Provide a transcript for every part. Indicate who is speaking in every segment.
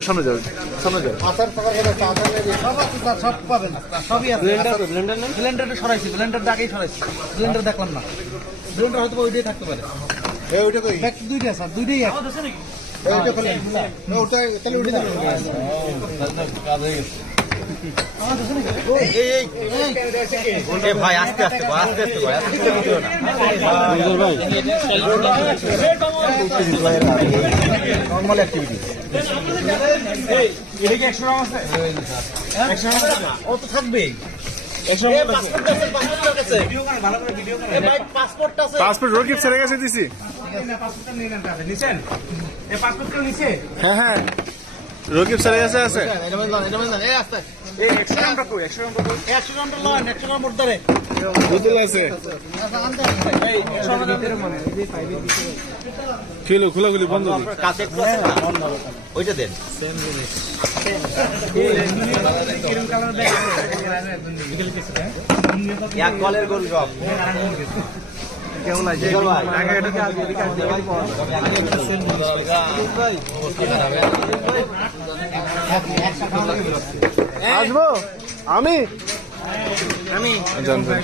Speaker 1: সামনে যাবে সামনে যাবে
Speaker 2: আচার ফাঁকার কথা আছে, আচার নেবে, সব আছে, তার সব পাবেন সবই আছে। ব্লেন্ডারটা সরাইছি ব্লেন্ডারটা আগেই সরাইছি। ব্লেন্ডার দেখলাম না। ব্লেন্ডার হয়তো ওইটাই থাকতে পারে।
Speaker 3: এই ওইটা কই?
Speaker 2: ব্যাগ দুইটা স্যার দুইটাই আছে
Speaker 3: ওইটা এই ওটা তাহলে ওইটা
Speaker 1: ভাই আস্তে আস্তে ভাই আস্তে আস্তে আস্তে আস্তে নর্মাল অ্যাক্টিভিটি
Speaker 2: ও তো থাকবেই। পাসপোর্টটা আছে।
Speaker 1: পাসপোর্ট রকিব ছেড়ে গেছে দিছি। হ্যাঁ হ্যাঁ। রকিব ছেড়ে গেছে আছে।
Speaker 2: এটা মানে এটা মানে আস্তে একশো গ্রামটা লন একশো গ্রাম মোট ধরে।
Speaker 1: বোতল আছে খুলো খোলাখুলি বন্ধ দিই
Speaker 4: কাছে একটু আছে সব
Speaker 1: আসব? আমি?
Speaker 2: আমি।
Speaker 1: জানবেন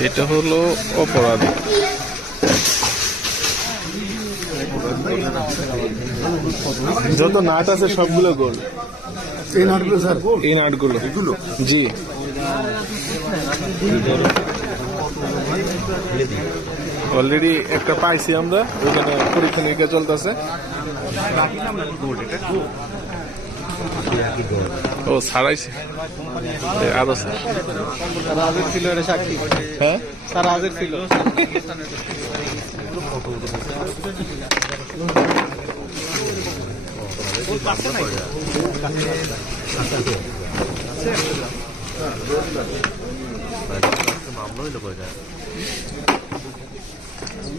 Speaker 1: এটা হলো অপরাধ। যত নাট আছে সবগুলো গোল।
Speaker 3: এই নাটগুলো স্যার?
Speaker 1: এই নাটগুলো। এগুলো? জি। অলরেডি একটা পাইছি আমরা ওইখানে পরীক্ষা নিরীক্ষা চলতেছে। ও ছাড়াইছে। এ, আরও স্যার।
Speaker 2: ছিল এটা সাক্ষী।
Speaker 1: হ্যাঁ?
Speaker 2: স্যার ছিল।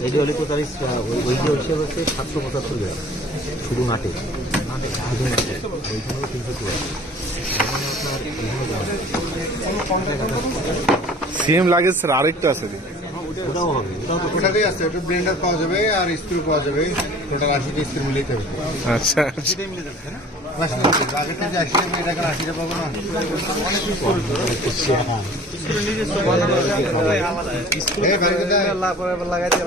Speaker 4: এইটা হলে হচ্ছে সাতশো পঁচাত্তর গ্রাম শুধু নাটে নাটে
Speaker 1: সেম লাগে স্যার আরেকটা আছে।
Speaker 4: ওটাও হবে
Speaker 3: ওটাতেই আছে ওটা ব্লেন্ডার পাওয়া যাবে আর স্ক্রু পাওয়া যাবে। টোটাল আশিটা স্ক্রু মিলিয়ে হবে।
Speaker 1: আচ্ছা
Speaker 3: আগের থেকে আশি আমি এটা আশিটা পাবো না।
Speaker 2: লাগাইতে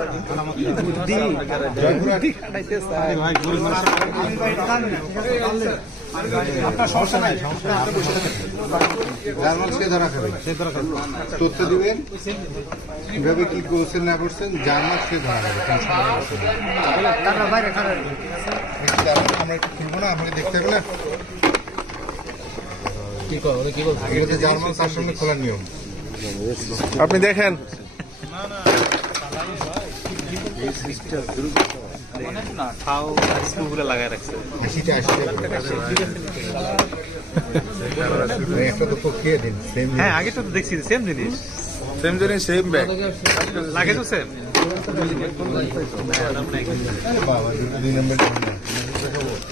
Speaker 3: সে ধরা খাবে। তথ্য দিবেন। কীভাবে কি করছেন না করছেন জার্মান সে ধরা খাবে। আমরা একটু খুলবো না দেখতে হবে না? জার্মান তার সামনে খোলার নিয়ম।
Speaker 1: আপনি দেখেন।
Speaker 3: আশিটা আশিটা একটা তো খেয়ে দিন সেম
Speaker 2: হ্যাঁ আগে তো দেখছি সেম জিনিস।
Speaker 1: সেম জিনিস সেম ব্যাগ
Speaker 2: লাগে তো সেম
Speaker 3: বাবা দুটো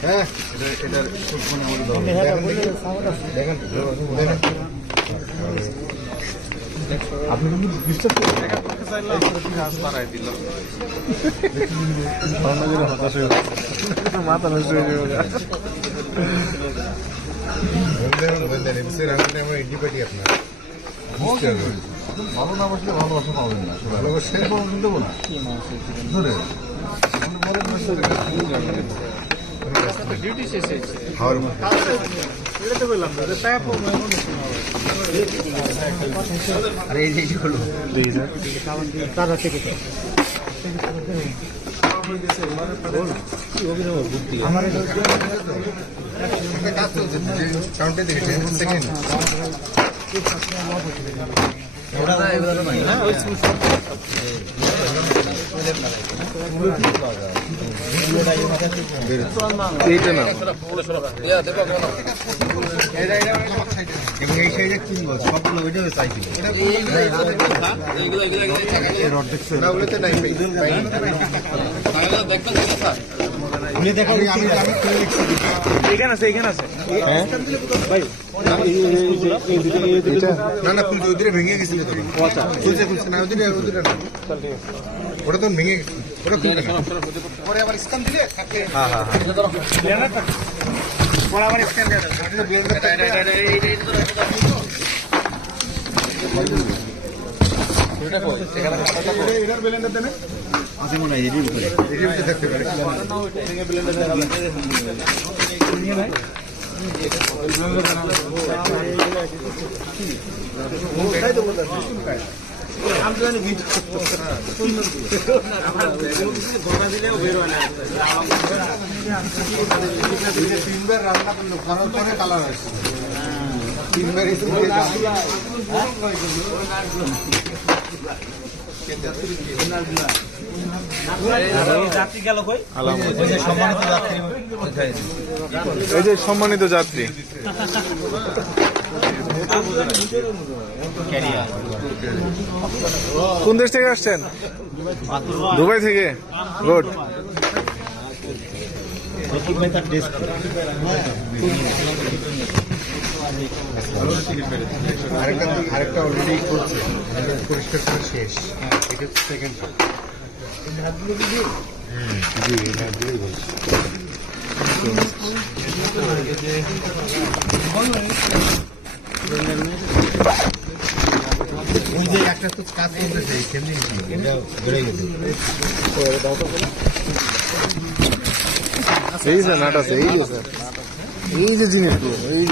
Speaker 3: হ্যাঁ দেখেন দেখেন
Speaker 1: মাথা নষ্ট হয়ে যাবে
Speaker 3: দেখেন বললেন এবিসির আগে আমরা এডি পাটি আপনার ভালো না বসলে ভালোবাসা পাবেন না ভালোবাসা। দেবো না ধরে। খাওয়ার মধ্যে
Speaker 4: আরে এই যে এইগুলো
Speaker 1: দেখি স্যার
Speaker 2: তারা থেকে
Speaker 3: একটা কাজ চলছে যে সাউন্ডে সেকেন্ড
Speaker 1: এইটা না
Speaker 3: এবং এই সাইডে কিনবো সবগুলো ওইটাও চাইছিল খুলে দেখছি
Speaker 1: এখানে আছে এখানে আছে
Speaker 3: না না খুলছে ওদের ভেঙে গেছিল খুলছে খুলছে না ওদের ওদের ওটা তো ভেঙে ওটা পরে আবার স্ক্যান দিলে তিনবার রান্না করল করার পরে কালার আসছে তিনবার এসে সম্মানিত যাত্রী
Speaker 1: এই যে সম্মানিত যাত্রী। কোন দেশ থেকে আসছেন? দুবাই থেকে। গুড
Speaker 3: আরেকটা আরেকটা অলরেডি পরিষ্কার করা শেষ এটা সেকেন্ড একটা তো কাজ করতেছে কেমনি এটা বেড়ে
Speaker 1: এই যে নাট আছে এই যে স্যার। এই যে জিনিসগুলো এই